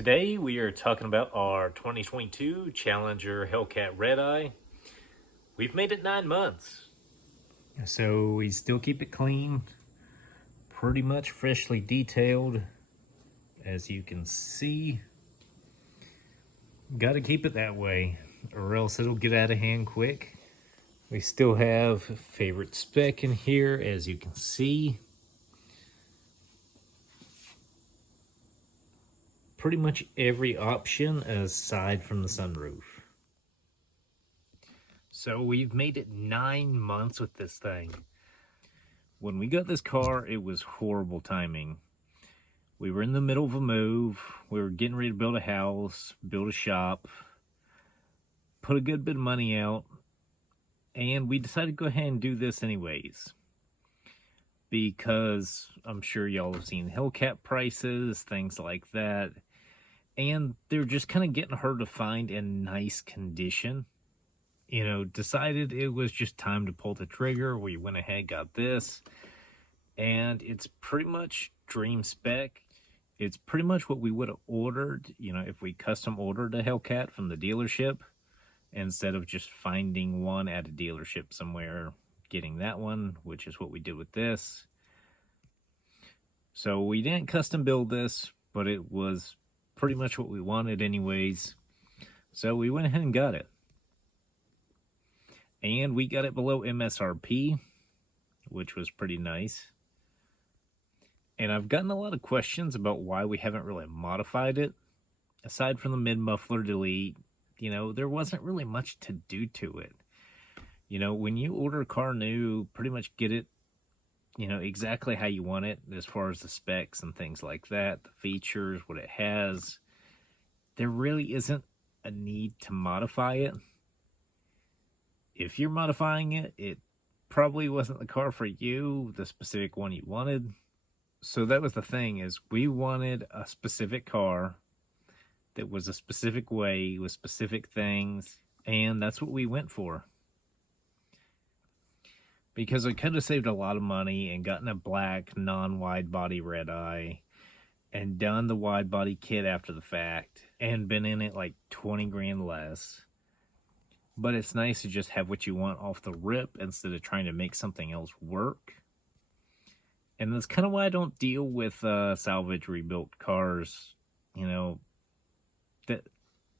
Today we are talking about our 2022 Challenger Hellcat Redeye. We've made it 9 months. So we still keep it clean, pretty much freshly detailed, as you can see. Gotta keep it that way or else it'll get out of hand quick. We still have favorite spec in here, as you can see. Pretty much every option aside from the sunroof. So we've made it 9 months with this thing. When we got this car, it was horrible timing. We were in the middle of a move. We were getting ready to build a house, build a shop, put a good bit of money out, and we decided to go ahead and do this anyways. Because I'm sure y'all have seen Hellcat prices, things like that. And they're just kind of getting hard to find in nice condition. You know, decided it was just time to pull the trigger. We went ahead, got this. And it's pretty much dream spec. It's pretty much what we would have ordered, you know, if we custom ordered a Hellcat from the dealership, instead of just finding one at a dealership somewhere, getting that one, which is what we did with this. So we didn't custom build this, but it was pretty much what we wanted anyways. So we went ahead and got it. And we got it below MSRP, which was pretty nice. And I've gotten a lot of questions about why we haven't really modified it. Aside from the mid-muffler delete, you know, there wasn't really much to do to it. You know, when you order a car new, pretty much get it, you know, exactly how you want it as far as the specs and things like that, the features, what it has. There really isn't a need to modify it. If you're modifying it, it probably wasn't the car for you, the specific one you wanted. So that was the thing, is we wanted a specific car that was a specific way with specific things, and that's what we went for. Because I could have saved a lot of money and gotten a black non-wide body Redeye and done the wide body kit after the fact and been in it like 20 grand less. But it's nice to just have what you want off the rip instead of trying to make something else work. And that's kind of why I don't deal with salvage rebuilt cars. You know,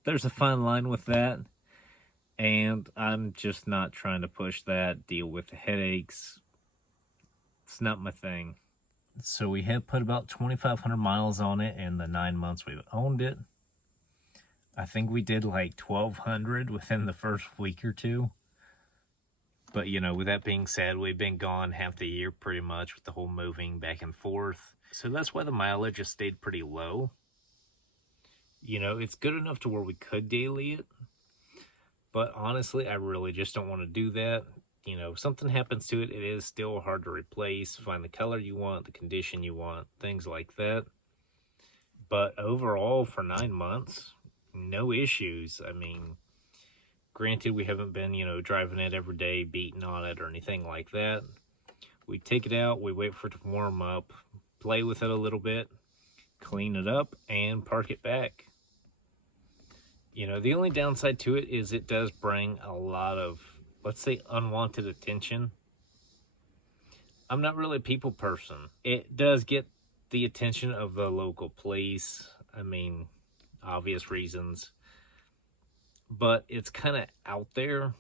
there's a fine line with that. And I'm just not trying to push that, deal with the headaches. It's not my thing. So we have put about 2,500 miles on it in the 9 months we've owned it. I think we did like 1,200 within the first week or two. But, you know, with that being said, we've been gone half the year pretty much with the whole moving back and forth. So that's why the mileage has stayed pretty low. You know, it's good enough to where we could daily it. But honestly, I really just don't want to do that. You know, if something happens to it, it is still hard to replace. Find the color you want, the condition you want, things like that. But overall, for 9 months, no issues. I mean, granted, we haven't been, you know, driving it every day, beating on it or anything like that. We take it out, we wait for it to warm up, play with it a little bit, clean it up, and park it back. You know, the only downside to it is it does bring a lot of, let's say, unwanted attention. I'm not really a people person. It does get the attention of the local police. I mean, obvious reasons. But it's kind of out there.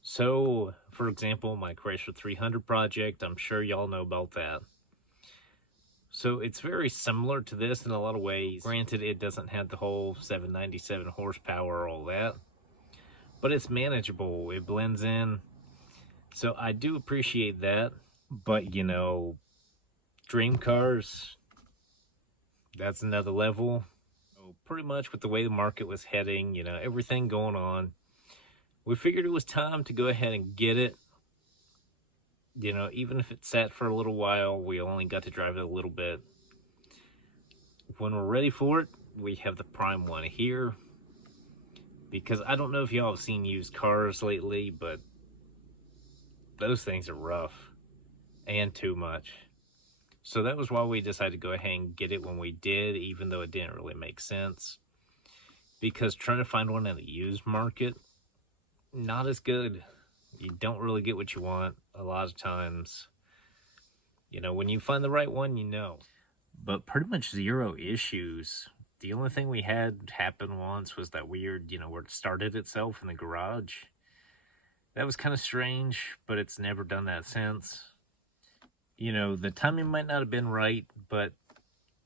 So, for example, my Chrysler 300 project, I'm sure y'all know about that. So it's very similar to this in a lot of ways. Granted, it doesn't have the whole 797 horsepower, all that. But it's manageable. It blends in. So I do appreciate that. But, you know, dream cars, that's another level. So pretty much with the way the market was heading, you know, everything going on, we figured it was time to go ahead and get it. You know, even if it sat for a little while, we only got to drive it a little bit. When we're ready for it, we have the prime one here. Because I don't know if y'all have seen used cars lately, but those things are rough and too much. So that was why we decided to go ahead and get it when we did, even though it didn't really make sense. Because trying to find one in the used market, not as good. You don't really get what you want a lot of times. You know, when you find the right one, you know. But pretty much zero issues. The only thing we had happen once was that weird, where it started itself in the garage. That was kind of strange, but it's never done that since. The timing might not have been right, but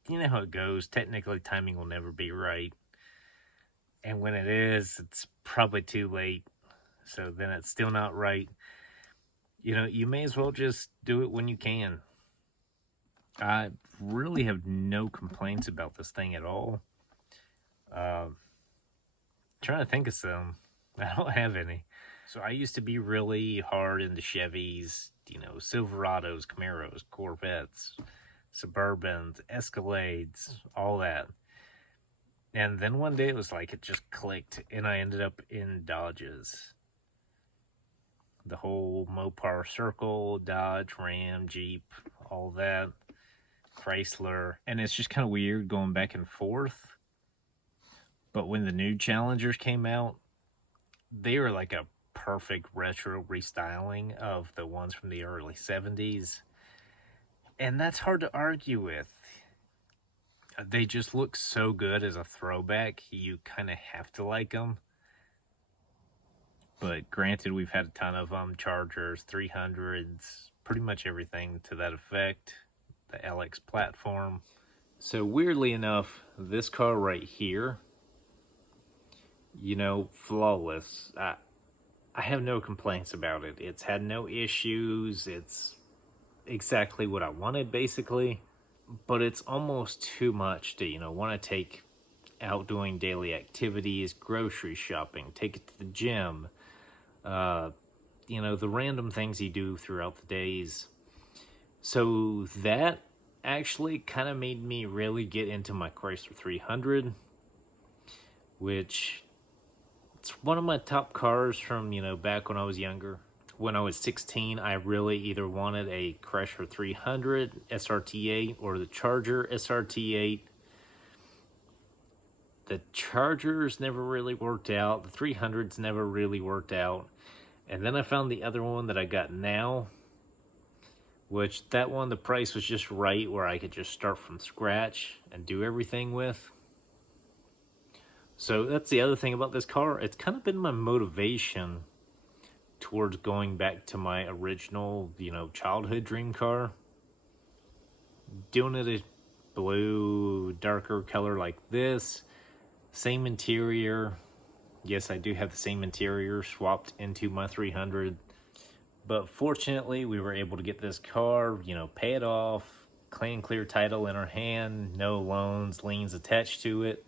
you know how it goes. Technically, timing will never be right. And when it is, it's probably too late. So then it's still not right. You may as well just do it when you can. I really have no complaints about this thing at all. Trying to think of some. I don't have any. So I used to be really hard into Chevys, Silverados, Camaros, Corvettes, Suburbans, Escalades, all that. And then one day it was like it just clicked and I ended up in Dodges. The whole Mopar Circle, Dodge, Ram, Jeep, all that, Chrysler. And it's just kind of weird going back and forth. But when the new Challengers came out, they were like a perfect retro restyling of the ones from the early 70s. And that's hard to argue with. They just look so good as a throwback, you kind of have to like them. But granted, we've had a ton of them, Chargers, 300s, pretty much everything to that effect, the LX platform. So weirdly enough, this car right here, flawless. I have no complaints about it. It's had no issues. It's exactly what I wanted, basically. But it's almost too much to, want to take out doing daily activities, grocery shopping, take it to the gym, the random things you do throughout the days. So that actually kind of made me really get into my Chrysler 300, which it's one of my top cars from, back when I was younger. When I was 16, I really either wanted a Chrysler 300 SRT8 or the Charger SRT8. The Chargers never really worked out. The 300s never really worked out. And then I found the other one that I got now, which that one, the price was just right where I could just start from scratch and do everything with. So that's the other thing about this car. It's kind of been my motivation towards going back to my original, childhood dream car. Doing it a blue, darker color like this. Same interior. Yes, I do have the same interior swapped into my 300. But fortunately, we were able to get this car, pay it off, clean, clear title in our hand, no loans, liens attached to it.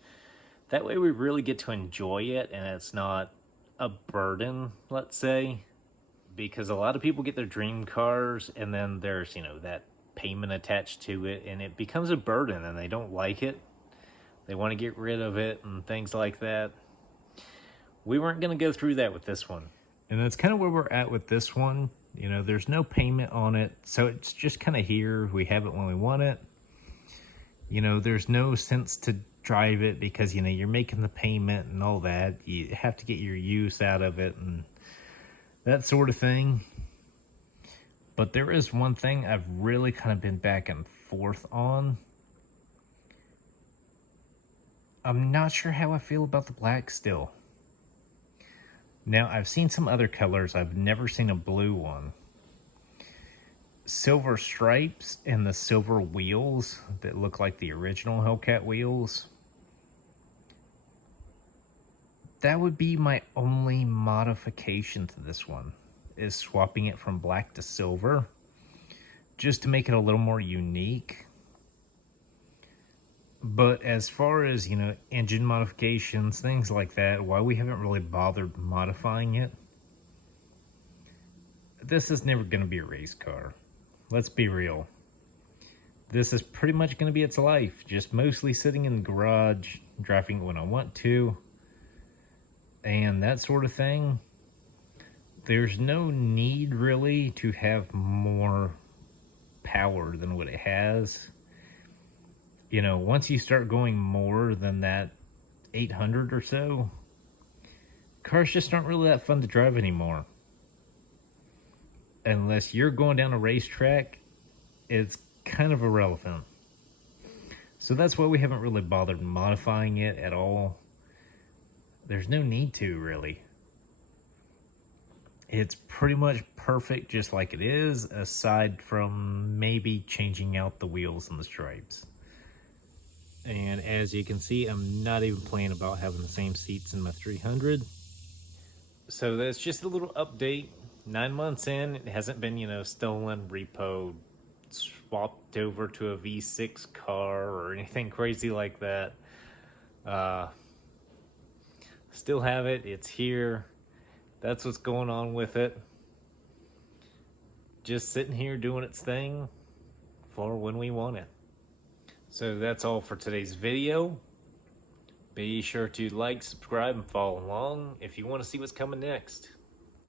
That way we really get to enjoy it and it's not a burden, let's say. Because a lot of people get their dream cars and then there's, that payment attached to it and it becomes a burden and they don't like it. They want to get rid of it and things like that. We weren't going to go through that with this one. And that's kind of where we're at with this one. There's no payment on it, so it's just kind of here. We have it when we want it. There's no sense to drive it because, you're making the payment and all that. You have to get your use out of it and that sort of thing. But there is one thing I've really kind of been back and forth on. I'm not sure how I feel about the black still. Now, I've seen some other colors. I've never seen a blue one. Silver stripes and the silver wheels that look like the original Hellcat wheels. That would be my only modification to this one, is swapping it from black to silver, just to make it a little more unique. But as far as, engine modifications, things like that, why we haven't really bothered modifying it, this is never going to be a race car. Let's be real. This is pretty much going to be its life, just mostly sitting in the garage, driving it when I want to, and that sort of thing. There's no need really to have more power than what it has. You know, once you start going more than that 800 or so, cars just aren't really that fun to drive anymore. Unless you're going down a racetrack, it's kind of irrelevant. So that's why we haven't really bothered modifying it at all. There's no need to, really. It's pretty much perfect just like it is, aside from maybe changing out the wheels and the stripes. And as you can see, I'm not even playing about having the same seats in my 300. So that's just a little update. 9 months in, it hasn't been, you know, stolen, repoed, swapped over to a V6 car or anything crazy like that. Still have it. It's here. That's what's going on with it. Just sitting here doing its thing for when we want it. So that's all for today's video. Be sure to like, subscribe, and follow along if you want to see what's coming next.